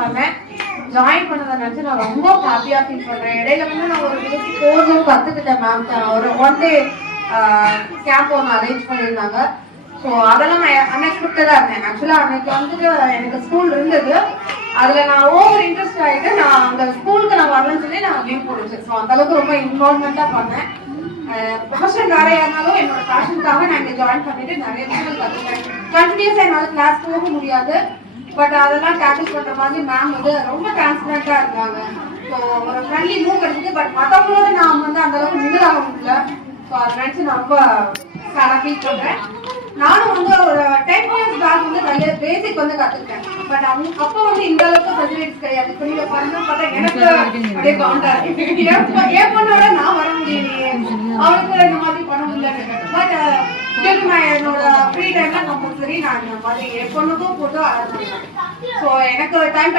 பண்ணேன். ஜாயின் பண்ணதை நினைச்சு நான் ரொம்ப ஹாப்பியா ஃபீல் பண்றேன். இடையில நான் ஒரு பேசிக் கோர்ஸும் கத்துக்கிட்டேன் மேம். ஒரு 1 day கேம்ப் ஒன்று அரேஞ்ச் பண்ணியிருந்தாங்க. ஸோ அதெல்லாம் நான் அன்எக்ஸ்பெக்டடா இருந்தேன். ஆக்சுவலா அன்னைக்கு வந்துட்டு எனக்கு ஸ்கூல் இருந்தது. அதுல நான் ஓவர் இன்ட்ரெஸ்ட் ஆயிட்டு நான் அந்த ஸ்கூலுக்கு நான் வரலன்னு சொல்லி நான் லீவ் போட்டுச்சேன். ஸோ அந்த அளவுக்கு ரொம்ப இன்வால்வ்மெண்டா பண்ணேன். ப்ரொஃபஷன் வேற யாருனாலும் என்னோட பேஷனுக்காக நான் இங்க ஜாயின் பண்ணிட்டு நிறைய விஷயங்கள் கத்துக்கிட்டேன். கண்டினியூஸா என்னால கிளாஸ் போக முடியாது. பட் அதெல்லாம் டேக்கிள் பண்ற மாதிரி மேம் வந்து ரொம்ப டிரான்ஸ்பரண்டா இருந்தாங்க. ஸோ ஒரு ஃப்ரெண்ட்லி மூவ் கிடைச்சது. பட் மற்றவங்களோட நான் வந்து அந்த அளவுக்கு மிங்கிள் ஆக முடியல. ஸோ அதை நினைச்சு நான் ரொம்ப ஃபீல் பண்றேன். நானும் வந்து ஒரு 10 years பேக் வந்து நிறைய பேசிக் வந்து கத்துக்கிட்டேன். பட் அவங்க அப்போ வந்து இந்த அளவுக்கு ஃபெசிலிட்டிஸ் கிடையாது. இப்போ நீங்க பண்ண பார்த்தா எனக்கு அப்படியே கவுண்டா இருக்கு. என் பொண்ணோட நான் வர முடியலையே, அவளுக்கு இந்த மாதிரி பண்ண முடியல. பட் என்னோட ஃப்ரீ டைம்ல கம்பல்சரி நான் இந்த மாதிரி என் பொண்ணுக்கும் போட்டு அழகு. ஸோ எனக்கு டைம்